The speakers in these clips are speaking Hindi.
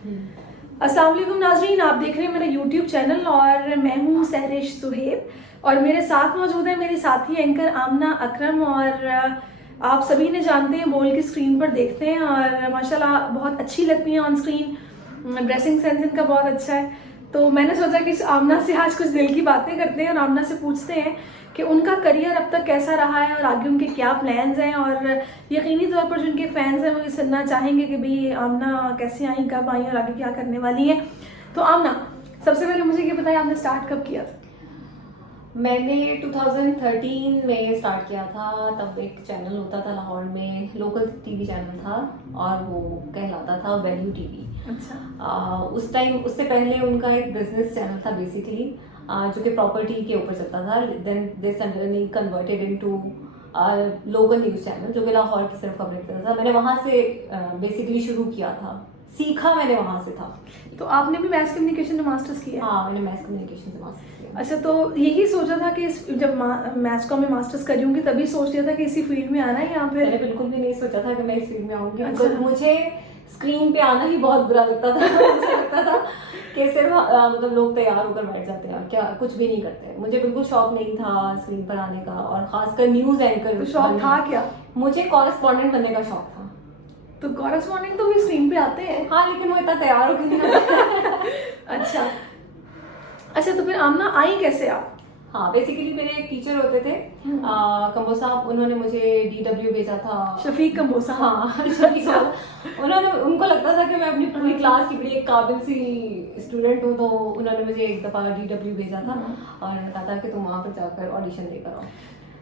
अस्सलाम वालेकुम नाज़रीन, आप देख रहे हैं मेरा यूट्यूब चैनल और मैं हूँ सहरिश सुहेब और मेरे साथ मौजूद है मेरे साथी एंकर आमना अकरम। और आप सभी ने जानते हैं, बोल के स्क्रीन पर देखते हैं और माशाल्लाह बहुत अच्छी लगती हैं ऑन स्क्रीन। ड्रेसिंग सेंस इनका बहुत अच्छा है, तो मैंने सोचा कि आमना से आज कुछ दिल की बातें करते हैं और आमना से पूछते हैं कि उनका करियर अब तक कैसा रहा है और आगे उनके क्या प्लान्स हैं। और यकीनी तौर पर जिनके फैंस हैं वो ये सुनना चाहेंगे कि भाई आमना कैसे आई, कब आई और आगे क्या करने वाली हैं। तो आमना, सबसे पहले मुझे ये बताइए, आपने स्टार्ट कब किया था? मैंने 2013 में स्टार्ट किया था। तब एक चैनल होता था लाहौर में, लोकल टीवी चैनल था और वो कहलाता था वैल्यू टीवी। अच्छा। उस टाइम, उससे पहले उनका एक बिजनेस चैनल था बेसिकली, जो कि प्रॉपर्टी के ऊपर चलता था। Then they suddenly converted into local news channel, जो कि लाहौर की सिर्फ खबरें करता था। मैंने वहाँ से बेसिकली शुरू किया था, सीखा मैंने वहाँ से था। तो आपने भी मैस कम्युनिकेशन में मास्टर्स किया? हाँ, मैंने मैस कम्युनिकेशन से मास्टर्स किया। अच्छा, तो यही सोचा था कि जब मैथ्स कॉम में मास्टर्स करी होंगी तभी सोच लिया था कि इसी फील्ड में आना है, या फिर? मैंने बिल्कुल भी नहीं सोचा था कि मैं इस फील्ड में आऊंगी। अच्छा। मुझे स्क्रीन पे आना ही बहुत बुरा लगता था। मुझे लगता था कि सिर्फ मतलब लोग तैयार होकर बैठ जाते हैं, क्या कुछ भी नहीं करते। मुझे बिल्कुल शौक नहीं था स्क्रीन पर आने का, और खासकर न्यूज एंकर। तो शौक था क्या? मुझे कॉरेस्पॉन्डेंट बनने का शौक था। तो कॉरेस्पॉन्डिंग तो भी स्क्रीन पे आते हैं। हाँ, लेकिन वो इतना तैयार होकर नहीं आते। अच्छा अच्छा, तो फिर आमना आई कैसे आप? हाँ, बेसिकली मेरे एक टीचर होते थे कंबो साहब, उन्होंने मुझे DW भेजा था। शफीक कंबोसा। हाँ, शफीक साहब। उनको लगता था कि मैं अपनी पूरी क्लास की बड़ी एक काबिल सी स्टूडेंट हूँ, तो उन्होंने मुझे एक दफ़ा DW भेजा था और कहा था कि तुम वहाँ पर जाकर ऑडिशन देकर आओ।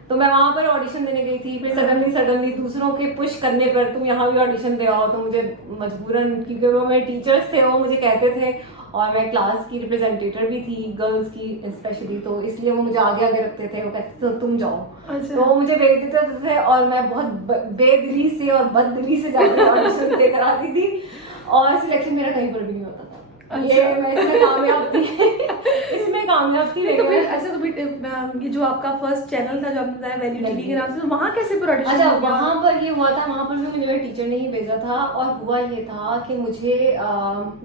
तो मैं वहाँ पर ऑडिशन देने गई थी। फिर सडनली दूसरों के पुश करने पर तुम यहाँ भी ऑडिशन दे आओ, तो मुझे मजबूरन, क्योंकि वो मेरे टीचर्स थे, वो मुझे कहते थे, और मैं क्लास की रिप्रेजेंटेटर भी थी, गर्ल्स की स्पेशली, तो इसलिए वो मुझे आगे आगे रखते थे। वो कहते थे तो तुम जाओ। अच्छा। तो वो मुझे भेज देते थे और मैं बहुत बेदिली से और बददिली से जाकर ऑडिशन देकर आती थी, और सिलेक्शन मेरा कहीं पर भी नहीं होता था। अच्छा। ये मैं इसमें कामयाब थी। इसमें कामयाब थी। तो फिर अच्छा, तो फिर ये जो आपका फर्स्ट चैनल था जो आपने बताया वैल्यू टीवी के नाम से, तो वहाँ कैसे फिर ऑडिशन? अच्छा, वहाँ पर ये हुआ था, वहाँ पर भी मुझे टीचर ने ही भेजा था। और हुआ ये था कि मुझे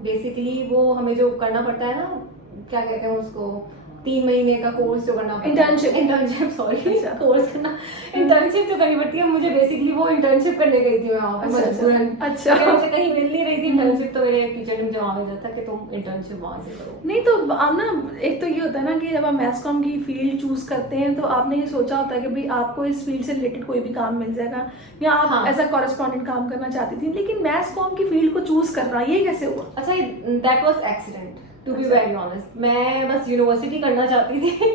बेसिकली वो हमें जो करना पड़ता है ना, क्या कहते हैं उसको, 3 महीने का कोर्स जो करना पड़ता है, इंटर्नशिप सॉरी कोर्स करना, इंटर्नशिप जो करनी पड़ती है। मुझे बेसिकली वो इंटर्नशिप करने गई थी मैं वहाँ पर मजबूरन। अच्छा। मुझे कहीं मिल नहीं रही थी इंटर्नशिप, तो मेरे एक टीचर ने मुझे वहाँ भेजा था कि तुम इंटर्नशिप वहाँ से करो। नहीं, तो आमना, एक तो ये होता है ना कि जब आप मैथ्स कॉम की फील्ड चूज करते हैं तो आपने ये सोचा होता है कि भाई आपको इस फील्ड से रिलेटेड कोई भी काम मिल जाएगा, या आप ऐसा कॉरेस्पॉन्डेंट काम करना चाहती थी, लेकिन मैथ्स कॉम की फील्ड को चूज करना ये कैसे हुआ? अच्छा, that was accident, to be very honest. मैं बस यूनिवर्सिटी करना चाहती थी।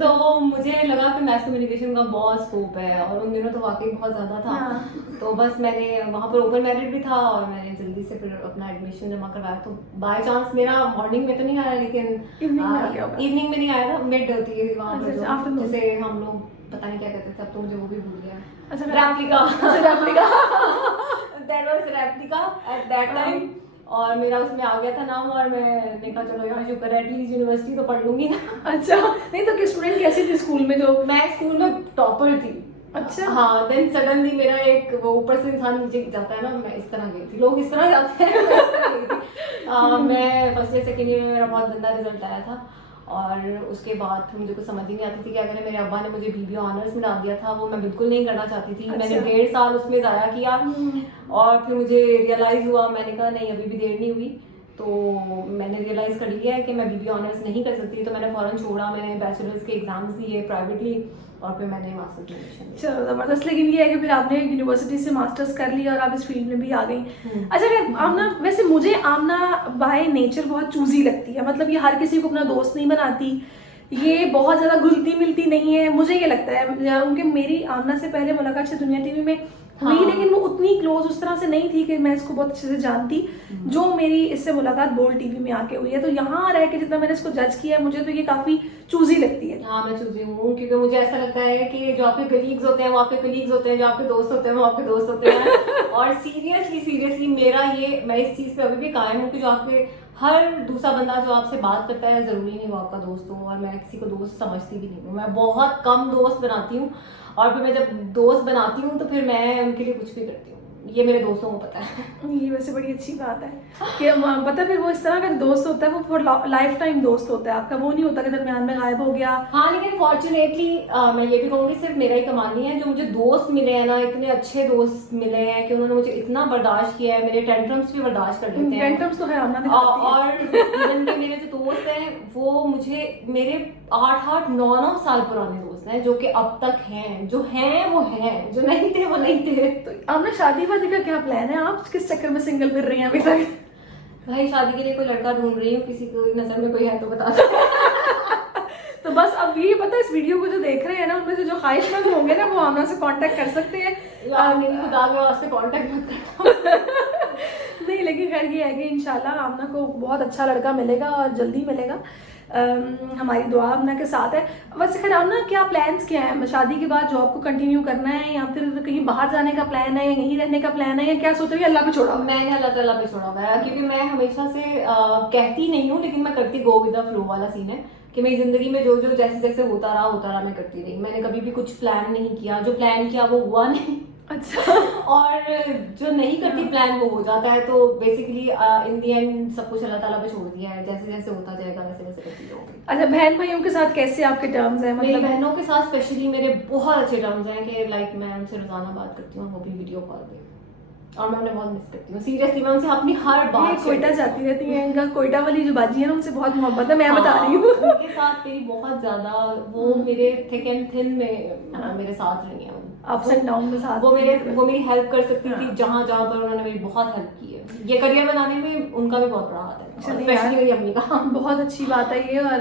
तो मुझे लगा कि मैथ कम्युनिकेशन का बहुत स्कोप है, और उन दिनों तो वाकई बहुत ज़्यादा था। हाँ। तो बस मैंने वहाँ पर ओपन मेरिट भी था, और मैंने जल्दी से फिर अपना एडमिशन जमा करवाया। तो बाय चांस मेरा मॉर्निंग में तो नहीं आया, लेकिन इवनिंग में नहीं आया था, मिड होती है वहाँ पर, जैसे हम लोग पता नहीं क्या कहते थे, अब तो मुझे वो भी भूल गया। अच्छा, replica. That was replica at that time. और मेरा उसमें आ गया था नाम, और मैंने कहा चलो यहाँ शुक्र है, एटलीस्ट यूनिवर्सिटी तो पढ़ लूंगी ना। अच्छा, नहीं तो स्टूडेंट कैसी थी स्कूल में? जो मैं स्कूल में टॉपर थी। अच्छा। हाँ, देन सडनली मेरा एक, वो ऊपर से इंसान नीचे जाता है ना, मैं इस तरह गई थी, लोग इस तरह जाते हैं, मैं इस तरह गई थी। मैं फर्स्ट ईयर सेकेंड ईयर में मेरा बहुत गंदा रिजल्ट आया था, और उसके बाद फिर मुझे कुछ समझ ही नहीं आती थी क्या करें। मेरे अब्बा ने मुझे BBA ऑनर्स में डाल दिया था, वो मैं बिल्कुल नहीं करना चाहती थी। अच्छा। मैंने 1.5 साल उसमें ज़ाया किया, और फिर मुझे रियलाइज़ हुआ, मैंने कहा नहीं, अभी भी देर नहीं हुई। तो मैंने रियलाइज़ कर लिया है कि मैं BBA ऑनर्स नहीं कर सकती, तो मैंने फ़ौरन छोड़ा। मैंने बैचलर्स के एग्जाम्स दिए प्राइवेटली, और फिर मैंने मास्टर्स में एडमिशन लिया। चलो जबरदस्त। लेकिन ये है कि फिर आपने यूनिवर्सिटी से मास्टर्स कर लिया और आप इस फील्ड में भी आ गई। अच्छा, अगर आमना, वैसे मुझे आमना बाय नेचर बहुत चूजी लगती है, मतलब ये हर किसी को अपना दोस्त नहीं बनाती, ये बहुत ज़्यादा घुलती मिलती नहीं है, मुझे ये लगता है। क्योंकि मेरी आमना से पहले मुलाकात से दुनिया टीवी में हुई, लेकिन वो उतनी क्लोज उस तरह से नहीं थी कि मैं इसको बहुत अच्छे से जानती जो मेरी इससे मुलाकात बोल टीवी में आके हुई है। तो यहाँ रह के जितना मैंने इसको जज किया है, मुझे तो ये काफी चूजी लगती है। हाँ, मैं चूजी हूँ, क्योंकि मुझे ऐसा लगता है कि जो आपके कलीग्स होते हैं वो आपके कलीग्स होते हैं, जो आपके दोस्त होते हैं वो आपके दोस्त होते हैं। और सीरियसली मेरा ये, मैं इस चीज पे अभी भी कायम हूँ कि जो आपके हर दूसरा बंदा जो आपसे बात करता है, जरूरी नहीं वो आपका दोस्त हो। और मैं किसी को दोस्त समझती भी नहीं हूँ, मैं बहुत कम दोस्त बनाती हूँ, और फिर मैं जब दोस्त बनाती हूँ तो फिर मैं उनके लिए कुछ भी करती हूँ। ये मेरे दोस्तों को पता है। ये वैसे बड़ी अच्छी बात है कि पता फिर वो इस तरह का दोस्त होता है, वो फॉर लाइफ टाइम दोस्त होता है आपका, वो नहीं होता कि दरमियान में गायब हो गया। हाँ, लेकिन फॉर्चुनेटली मैं ये भी कहूँगी सिर्फ मेरा ही कमाल नहीं है, जो मुझे दोस्त मिले हैं ना, इतने अच्छे दोस्त मिले हैं कि उन्होंने मुझे इतना बर्दाश्त किया है, मेरे टेंट्रम्स भी बर्दाश्त कर लेते हैं। टेंट्रम्स तो है आमना दिखाती है। और इवन के मेरे जो दोस्त हैं वो मुझे मेरे 8-9 साल पुराने दोस्त हैं, जो कि अब तक हैं, जो हैं वो हैं, जो नहीं थे वो नहीं थे। तो आपने शादी वादी का क्या प्लान है? आप किस चक्कर में सिंगल फिर रही हैं अभी तक? भाई शादी के लिए कोई लड़का ढूंढ रही हूँ, किसी को नजर में कोई है तो बता दो। तो बस अब ये पता है, इस वीडियो को जो देख रहे हैं ना, उनमें से जो ख्वाहिशमंद होंगे ना, वो आमना से कांटेक्ट कर सकते हैं। यार मेरी खुदा के वास्ते कांटेक्ट मत करना। नहीं, लेकिन खैर ये है कि इंशाल्लाह आमना को बहुत अच्छा लड़का मिलेगा और जल्दी मिलेगा। हमारी दुआ आमना के साथ है। वैसे खैर आमना, क्या प्लान्स क्या है? शादी के बाद जॉब को कंटिन्यू करना है या फिर कहीं बाहर जाने का प्लान है, या यहीं रहने का प्लान है, या क्या सोच रही है? अल्लाह पे छोड़ा हुआ है? मैंने अल्लाह ताला पे छोड़ा हुआ है, क्योंकि मैं हमेशा से कहती नहीं हूँ, लेकिन मैं करती गो विद द फ्लो वाला सीन है कि मेरी जिंदगी में जो जो जैसे जैसे होता रहा मैं करती रही। मैंने कभी भी कुछ प्लान नहीं किया, जो प्लान किया वो हुआ नहीं। अच्छा। और जो नहीं करती प्लान वो हो जाता है। तो बेसिकली इन दी एंड सब कुछ अल्लाह ताला पे छोड़ दिया है, जैसे जैसे होता जाएगा वैसे वैसे करती रहूंगी। अच्छा, बहन भाइयों के साथ कैसे आपके टर्म्स हैं? मेरी मतलब बहनों के साथ स्पेशली मेरे बहुत अच्छे टर्म्स हैं कि लाइक मैं उनसे रोजाना बात करती हूँ, वो भी वीडियो कॉल पे, और मैं उन्हें बहुत मिस करती हूँ। सीरियसली मैं उनसे अपनी हर ये बात कोयटा जाती रहती है, इनका कोयटा वाली जो बाजी है ना, उनसे बहुत मोहब्बत है, मैं बता रही हूँ। उनके साथ मेरी बहुत ज्यादा, वो मेरे थिक एंड थिन में मेरे साथ रही हैं। अप्स एंड डाउन में साथ वो मेरी हेल्प कर सकती थी जहाँ जहाँ पर उन्होंने मेरी बहुत हेल्प की है। ये करियर बनाने में उनका भी बहुत बड़ा हाथ है, स्पेशली मेरी अम्मी का। बहुत अच्छी बात है ये। और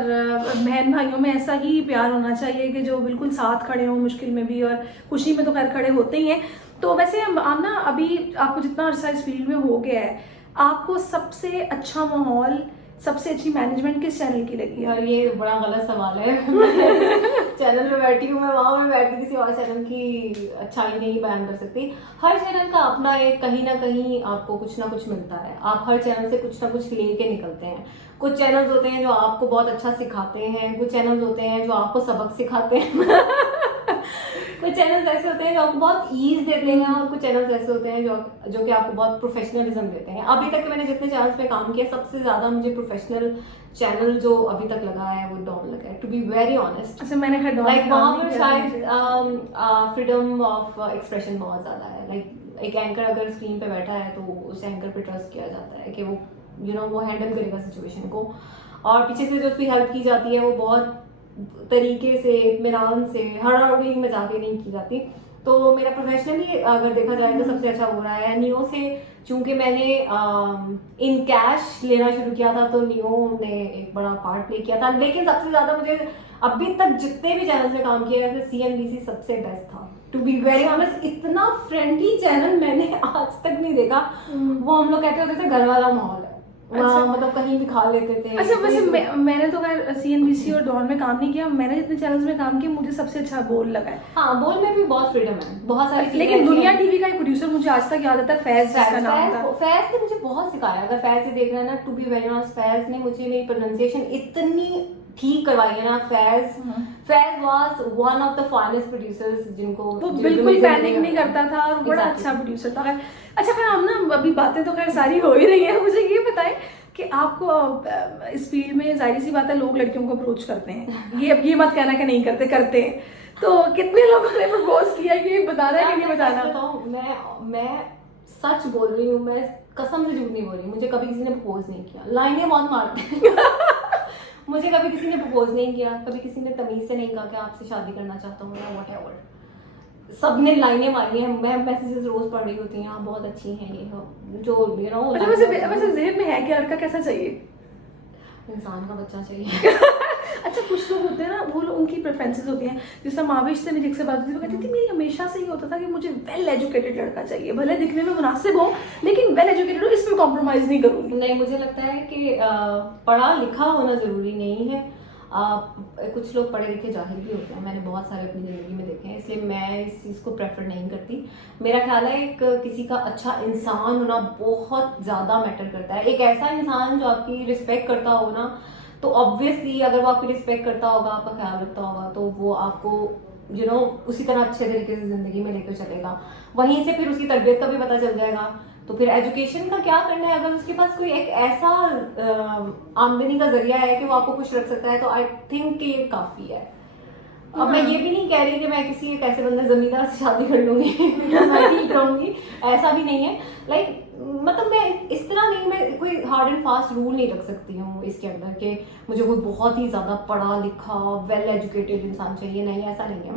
बहन भाइयों में ऐसा ही प्यार होना चाहिए कि जो बिल्कुल साथ खड़े हों, मुश्किल में भी, और खुशी में तो खैर खड़े होते ही हैं। तो वैसे आमना, अभी आपको जितना अरसा इस फील्ड में हो गया है, आपको सबसे अच्छा माहौल, सबसे अच्छी मैनेजमेंट किस चैनल की लगी है? यार ये बड़ा गलत सवाल है। चैनल में बैठी हूँ मैं, वहाँ में बैठ के किसी और चैनल की अच्छाई नहीं बयान कर सकती। हर चैनल का अपना एक कहीं ना कहीं आपको कुछ ना कुछ मिलता है, आप हर चैनल से कुछ ना कुछ लेके निकलते हैं। कुछ चैनल्स होते हैं जो आपको बहुत अच्छा सिखाते हैं, कुछ चैनल्स होते हैं जो आपको सबक सिखाते हैं। कुछ चैनल्स ऐसे होते हैं जो आपको बहुत ईज देते हैं, और कुछ चैनल्स ऐसे होते हैं जो कि आपको बहुत प्रोफेशनलिज्म देते हैं। अभी तक मैंने जितने चैनल्स पे काम किया, सबसे ज्यादा मुझे प्रोफेशनल चैनल जो अभी तक लगा है वो डॉन लगा है, टू बी वेरी ऑनेस्ट। अच्छा, मैंने खैर लाइक वहाँ पर शायद फ्रीडम ऑफ एक्सप्रेशन बहुत ज्यादा है। लाइक एक एंकर अगर स्क्रीन पे बैठा है तो उस एंकर पे ट्रस्ट किया जाता है कि वो वो हैंडल करेगा सिचुएशन को, और पीछे से जो उसकी हेल्प की जाती है वो बहुत तरीके से, इत्मीनान से, हड़बड़ी में जाके नहीं की जाती। तो मेरा प्रोफेशनली अगर देखा जाए तो सबसे अच्छा हो रहा है। नियो से चूंकि मैंने इन कैश लेना शुरू किया था, तो नियो ने एक बड़ा पार्ट प्ले किया था। लेकिन सबसे ज्यादा मुझे अभी तक जितने भी चैनल्स में काम किया है, CNBC सबसे बेस्ट था, टू बी वेरी ऑनेस्ट। इतना फ्रेंडली चैनल मैंने आज तक नहीं देखा। वो हम लोग कहते होते थे घर वाला माहौल है। अच्छा। मतलब कहीं भी खा लेते थे। अच्छा, वैसे मैंने तो खैर CNBC और डॉन में काम नहीं किया। मैंने जितने चैनल्स में काम किया, मुझे सबसे अच्छा बोल लगा है। हाँ, बोल में भी बहुत फ्रीडम है, बहुत सारी। लेकिन दुनिया टीवी का एक प्रोड्यूसर मुझे आज तक याद आता है, फैज जिसका नाम था। फैज ने मुझे बहुत सिखाया। अगर फैज से देख रहे हैं ना, to be very honest, Faiz ने मुझे मेरी प्रोनाउंसिएशन इतनी ठीक करवाई है ना। Faiz was one of the finest producers जिनको वो बिल्कुल पैनिक नहीं करता था, और बड़ा अच्छा प्रोड्यूसर था। अच्छा, खैर हम ना अभी बातें तो खैर सारी हो ही रही है। मुझे ये बताएं कि आपको इस फील्ड में जाहिर सी बात है लोग लड़कियों को अप्रोच करते हैं। ये अब ये मत कहना कि नहीं करते, करते हैं। तो कितने लोगों ने प्रपोज किया, ये बताना है कि नहीं बताना? मैं सच बोल रही हूँ, मैं कसम से झूठ नहीं बोल रही। मुझे कभी किसी ने प्रपोज नहीं किया। लाइनें बहुत मारते हैं। मुझे कभी किसी ने प्रपोज नहीं किया, कभी किसी ने तमीज से नहीं कहा कि आपसे शादी करना चाहता हूँ या व्हाटएवर। सबने लाइनें मारी हैं। मैं मैसेजेस रोज पढ़ रही होती हैं, आप बहुत अच्छी हैं, ये जो अच्छा, वैसे ज़हन में है कि लड़का कैसा चाहिए? इंसान का बच्चा चाहिए। अच्छा, कुछ लोग होते हैं ना, वो लोग, उनकी प्रेफरेंसेस होती हैं। जैसे माविश से मेरी से बात होती थी, वो कहती थी मेरी हमेशा से ही होता था कि मुझे वेल एजुकेटेड लड़का चाहिए, भले दिखने में मुनासिब हो लेकिन वेल एजुकेटेड हो, इसमें कॉम्प्रोमाइज नहीं करूँगी। नहीं, मुझे लगता है कि पढ़ा लिखा होना जरूरी नहीं है। कुछ लोग पढ़े लिखे जाहिल भी होते हैं, मैंने बहुत सारे अपनी ज़िंदगी में देखे हैं, इसलिए मैं इस चीज़ को प्रेफर नहीं करती। मेरा ख्याल है एक किसी का अच्छा इंसान होना बहुत ज़्यादा मैटर करता है। एक ऐसा इंसान जो आपकी रिस्पेक्ट करता हो ना, तो ऑब्वियसली अगर वो आपकी रिस्पेक्ट करता होगा, आपका ख्याल रखता होगा, तो वो आपको उसी तरह अच्छे तरीके से जिंदगी में लेकर चलेगा। वहीं से फिर उसकी तरबियत का भी पता चल जाएगा। तो फिर एजुकेशन का क्या करना है, अगर उसके पास कोई एक ऐसा आमदनी का जरिया है कि वो आपको खुश रख सकता है, तो आई थिंक कि ये काफी है। अब मैं ये भी नहीं कह रही कि मैं किसी एक ऐसे बंदे जमींदार से शादी कर लूंगी मैं ठीक रहूंगी, ऐसा भी नहीं है। मतलब मैं इस तरह नहीं, मैं कोई हार्ड एंड फास्ट रूल नहीं रख सकती हूँ इसके अंदर कि मुझे कोई बहुत ही ज्यादा पढ़ा लिखा वेल एजुकेटेड इंसान चाहिए, नहीं ऐसा नहीं है।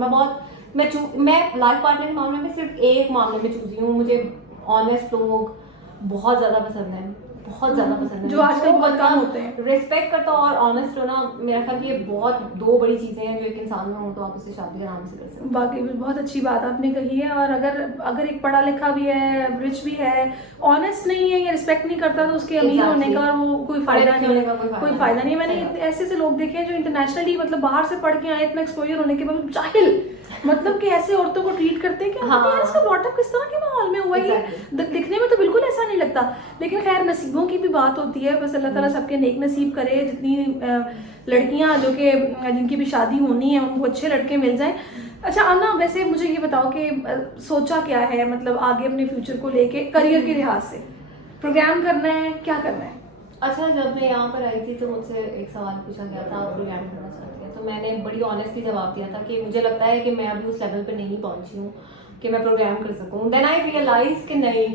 मैं लाइफ पार्टनर के मामले में सिर्फ एक मामले में चूजी हूँ, मुझे ऑनेस्ट लोग बहुत ज्यादा पसंद है, बहुत ज्यादा पसंद है, जो आजकल बहुत कम होते हैं। रिस्पेक्ट करता और ऑनेस्ट होना, मेरा ख्याल ये बहुत दो बड़ी चीजें हैं जो एक इंसान में हो तो आप उससे शादी आराम से कर सकते हैं। बाकी बहुत अच्छी बात आपने कही है। और अगर एक पढ़ा लिखा भी है, रिच भी है, ऑनेस्ट नहीं है या रिस्पेक्ट नहीं करता, तो उसके अमीर होने का और वो कोई फायदा नहीं है, कोई फायदा नहीं है। मैंने ऐसे से लोग देखे हैं जो इंटरनेशनली मतलब बाहर से पढ़ के आए, इतना एक्सपोजर होने के बाद जाहिल मतलब कि ऐसे औरतों को ट्रीट करते हैं कि यार इसका ब्रॉटअप किस तरह के माहौल में हुआ है, दिखने में तो बिल्कुल ऐसा नहीं लगता। लेकिन खैर नसीबों की भी बात होती है, बस अल्लाह ताला सबके नेक नसीब करे। जितनी लड़कियां जिनकी भी शादी होनी है उनको अच्छे लड़के मिल जाएं। अच्छा आमना, वैसे मुझे ये बताओ कि सोचा क्या है, मतलब आगे अपने फ्यूचर को लेके करियर के लिहाज से प्रोग्राम करना है, क्या करना है? अच्छा, जब मैं यहाँ पर आई थी तो मुझसे एक सवाल पूछा गया था, आप प्रोग्राम करना चाहती हैं? तो मैंने बड़ी ऑनेस्टली जवाब दिया था कि मुझे लगता है कि मैं अभी उस लेवल पे नहीं पहुंची हूँ कि मैं प्रोग्राम कर सकूँ। देन आई रियलाइज कि नहीं,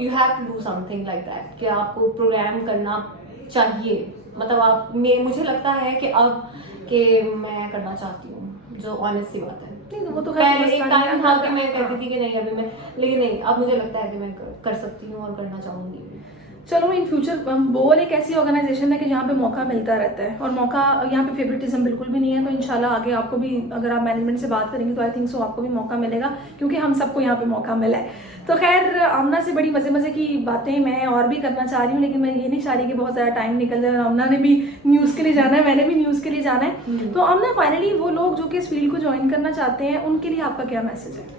you have to do something like that, कि आपको प्रोग्राम करना चाहिए। मतलब मुझे लगता है कि अब कि मैं करना चाहती हूँ, जो ऑनेस्ट सी बात है। नहीं वो तो पहले एक टाइम था कि मैं कहती थी कि नहीं अभी मैं, लेकिन नहीं, अब मुझे लगता है कि मैं कर सकती हूँ और करना चाहूंगी। चलो इन फ्यूचर बोल एक ऐसी ऑर्गेनाइजेशन है कि जहाँ पे मौका मिलता रहता है, और मौका यहाँ पे फेवरेटिज्म बिल्कुल भी नहीं है। तो इंशाल्लाह आगे आपको भी, अगर आप मैनेजमेंट से बात करेंगे तो आई थिंक सो आपको भी मौका मिलेगा, क्योंकि हम सबको यहाँ पे मौका मिला है। तो खैर आमना से बड़ी मजे की बातें मैं और भी करना चाह रही हूँ, लेकिन मैं ये नहीं चाह रही कि बहुत ज़्यादा टाइम निकल जाए। आमना ने भी न्यूज़ के लिए जाना है, मैंने भी न्यूज़ के लिए जाना है। तो आमना फाइनली वो लोग जो कि इस फील्ड को ज्वाइन करना चाहते हैं, उनके लिए आपका क्या मैसेज है?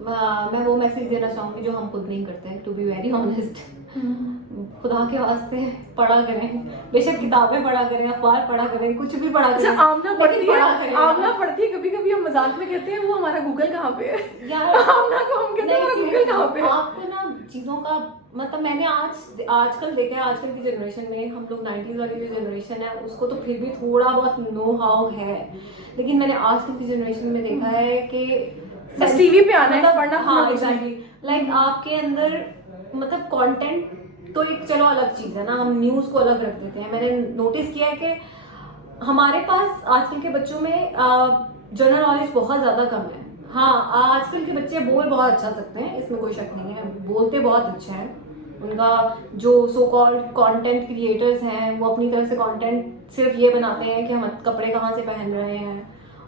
मैं वो मैसेज देना चाहूंगी जो हम खुद नहीं करते, टू बी वेरी ऑनेस्ट। खुदा के वास्ते पढ़ा करें, बेशक किताबें पढ़ा करें, अखबार पढ़ा करें, कुछ भी पढ़ा करें। आमना पढ़ती है, कभी कभी हम मजाक में कहते हैं वो हमारा गूगल कहाँ पे है यार, आमना को हम कहते हैं गूगल कहाँ पे है। आपको ना चीजों का मतलब, मैंने आजकल देखा है, आजकल की जनरेशन में, हम लोग 90s वाली जो जनरेशन है उसको तो फिर भी थोड़ा बहुत नो हाउ है, लेकिन मैंने आजकल की जनरेशन में देखा है कि बस टीवी पे आना है, पढ़ना। हाँ एग्जैक्टली, लाइक आपके अंदर मतलब कंटेंट तो एक चलो अलग चीज है ना, हम न्यूज को अलग रख देते हैं। मैंने नोटिस किया है कि हमारे पास आजकल के बच्चों में जनरल नॉलेज बहुत ज्यादा कम है। हाँ, आजकल के बच्चे बोल बहुत अच्छा सकते हैं, इसमें कोई शक नहीं है, बोलते बहुत अच्छे हैं। उनका जो सो कॉल्ड कंटेंट क्रिएटर्स हैं वो अपनी तरफ से कंटेंट सिर्फ ये बनाते हैं कि हम कपड़े कहाँ से पहन रहे हैं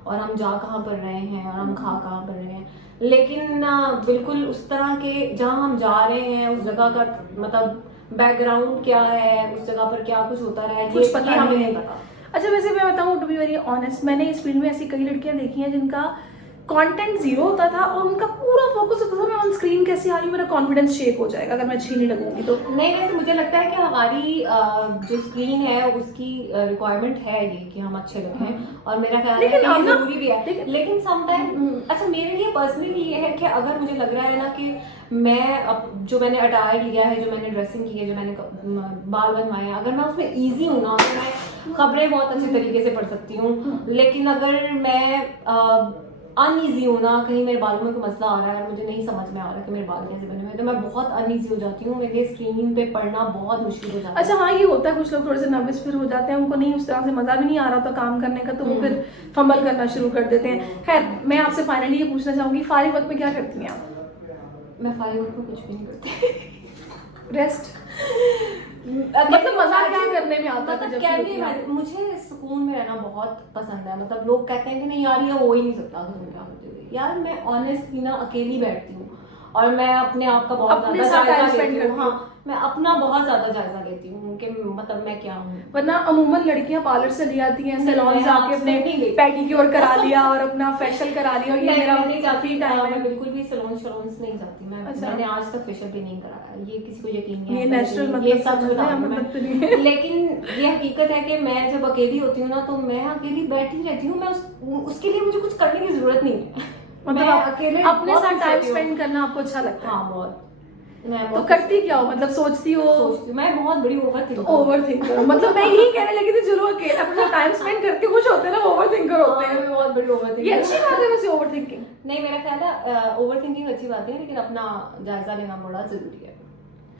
और हम जा कहाँ पर रहे हैं और हम खा कहाँ पर रहे हैं, लेकिन बिल्कुल उस तरह के जहाँ हम जा रहे हैं उस जगह का मतलब बैकग्राउंड क्या है, उस जगह पर क्या कुछ होता रहा है, कुछ पता हमें नहीं पता। अच्छा वैसे मैं बताऊँ टू बी वेरी ऑनेस्ट, मैंने इस फील्ड में ऐसी कई लड़कियां देखी हैं जिनका कंटेंट जीरो होता था और उनका पूरा फोकस होता था मैं ऑन स्क्रीन कैसे आ रही हूँ, मेरा कॉन्फिडेंस शेक हो जाएगा अगर मैं अच्छी नहीं लगूंगी तो। नहीं, वैसे मुझे लगता है कि हमारी जो स्क्रीन है उसकी रिक्वायरमेंट है ये कि हम अच्छे लगें, और मेरा ख्याल है कि ये जरूरी भी है। लेकिन समटाइम अच्छा मेरे लिए पर्सनली ये है कि अगर मुझे लग रहा है ना कि मैं अब जो मैंने अटायर लिया है, जो मैंने ड्रेसिंग की है, जो मैंने बाल बनवाए हैं, अगर मैं उसमें ईजी हूँ ना तो मैं खबरें बहुत अच्छे तरीके से पढ़ सकती हूँ। लेकिन अगर मैं अनईजी हूँ ना, कहीं मेरे बालों में कोई मसला आ रहा है और मुझे नहीं समझ में आ रहा कि मेरे बाल कैसे बने हुए, तो मैं बहुत अनईजी हो जाती हूँ, मेरे लिए स्क्रीन पे पढ़ना बहुत मुश्किल हो जाता है। अच्छा हाँ, ये होता है, कुछ लोग थोड़े से नर्वस फिर हो जाते हैं, उनको नहीं उस तरह से मजा भी नहीं आ रहा था काम करने का, तो वो फिर फंबल करना शुरू कर देते हैं। खैर मैं आपसे फाइनली ये पूछना चाहूंगी, फारिग वक्त में क्या करती हैं आप? मैं फारिग वक्त में कुछ भी नहीं करती। रेस्ट मतलब मजा क्या करने में आता है? क्या नहीं, मुझे सुकून में रहना बहुत पसंद है। मतलब लोग कहते हैं कि नहीं यार ये हो ही नहीं सकता घर में क्या करते हुए, यार मैं ऑनेस्टली ना अकेली बैठती हूँ और मैं अपने आप का बहुत ज्यादा टाइम स्पेंड करती हूँ। हाँ, मैं अपना बहुत ज्यादा जायजा लेती हूँ कि मतलब मैं क्या हूँ। वरना अमूमन लड़कियां पार्लर से ले आती हैं, सैलून मैं जाके आज अपने तक नहीं गई। पेडिक्योर करा लिया और अपना फेशियल करा लिया, और ये नहीं, मेरा मैं नहीं जाती, फ्री टाइम मैं है। बिल्कुल भी सैलून नहीं जाती मैं। अच्छा। मैंने आज तक फेशियल भी नहीं कराया, ये किसी को यकीन नहीं ये आता, नेचुरल लेकिन ये मतलब सच बता रही हूँ मतलब तो नहीं मैं। है। लेकिन ये हकीकत है कि मैं जब अकेली होती हूँ ना, तो मैं अकेली बैठी रहती हूँ, मैं उसके लिए मुझे कुछ करने की जरूरत नहीं है। मतलब मैं आप अकेले अपने बहुत साथ खुश टाइम रहती हूँ। स्पेंड करना आपको अच्छा लगता है? हाँ बहुत। मैं तो बहुत करती क्या हो, मतलब सोचती हो? सोचती हूँ, मैं बहुत बड़ी ओवर थिंकर। मतलब मैं यही कहने लगी थी, चलो अकेले अपना टाइम स्पेंड करके कुछ होते हैं ना, ओवर थिंकर होते हैं। मैं बहुत बड़ी ओवर ये अच्छी बात है वैसे ओवर थिंकिंग। नहीं, मेरा ख्याल है ओवर थिंकिंग अच्छी बात है, लेकिन अपना जायजा लेना बड़ा जरूरी है,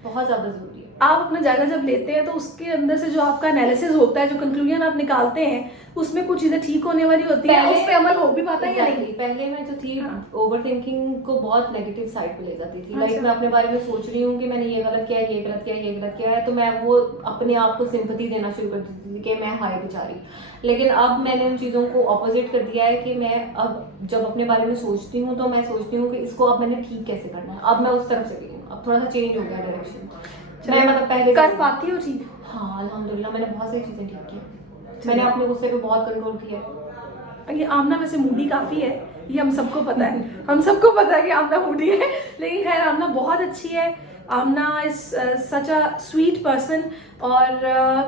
बहुत ज्यादा जरूरी है। आप अपना जायजा जब लेते हैं तो उसके अंदर से जो आपका एनालिसिस होता है, जो कंक्लूजन आप निकालते हैं, उसमें कुछ चीजें ठीक होने वाली होती है, उस पे अमल हो भी पाता है या नहीं? पहले मैं जो थी ओवर थिंकिंग को बहुत नेगेटिव साइड पे ले जाती थी। अच्छा। लाइक मैं अपने बारे में सोच रही हूँ कि मैंने ये गलत किया, ये गलत किया, ये गलत किया है, तो मैं वो अपने आप को सिंपैथी देना शुरू कर देती थी कि मैं हाय बेचारी। लेकिन अब मैंने उन चीजों को ऑपोजिट कर दिया है कि मैं अब जब अपने बारे में सोचती हूँ तो मैं सोचती हूँ कि इसको अब मैंने ठीक कैसे करना है। अब मैं उस तरफ से गई हूँ, अब थोड़ा सा चेंज हो गया डायरेक्शन। मैं मतलब पहले कर पाती हो ठीक? हाँ अल्हम्दुलिल्लाह, मैंने बहुत सारी चीजें ठीक की। मैंने अपने गुस्से पे बहुत कंट्रोल किया है। ये आमना वैसे मूडी काफी है, ये हम सबको पता है, हम सबको पता है कि आमना मूडी है, लेकिन खैर आमना बहुत अच्छी है। Aamna is such a sweet person, और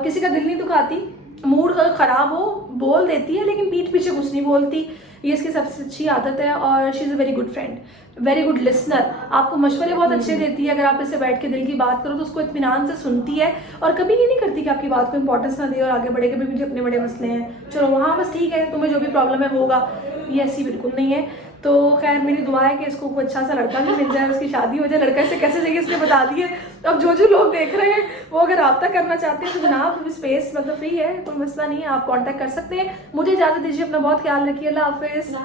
किसी का दिल नहीं दुखाती। मूड खराब हो बोल देती है, लेकिन पीठ पीछे कुछ नहीं बोलती, ये इसकी सबसे अच्छी आदत है। और she is a very good friend, very good listener, आपको मशवरे बहुत अच्छे देती है। अगर आप इससे बैठ के दिल की बात करो तो उसको इत्मीनान से सुनती है, और कभी ये नहीं करती कि आपकी बात को इंपॉर्टेंस ना दे और आगे बढ़े, कभी मुझे अपने बड़े मसले हैं, चलो वहाँ बस ठीक है, तुम्हें जो भी प्रॉब्लम है होगा, ये ऐसी बिल्कुल नहीं है। तो खैर मेरी दुआ है कि इसको कोई अच्छा सा लड़का भी मिल जाए, उसकी शादी हो जाए। लड़का इसे कैसे चाहिए इसने बता दिए। अब जो लोग देख रहे हैं वो अगर रब्ता करना चाहते हैं तो जनाब स्पेस मतलब फ्री है, कोई मसला नहीं है, आप कांटेक्ट कर सकते हैं। मुझे इजाजत दीजिए, अपना बहुत ख्याल रखिए, अल्लाह हाफिज़।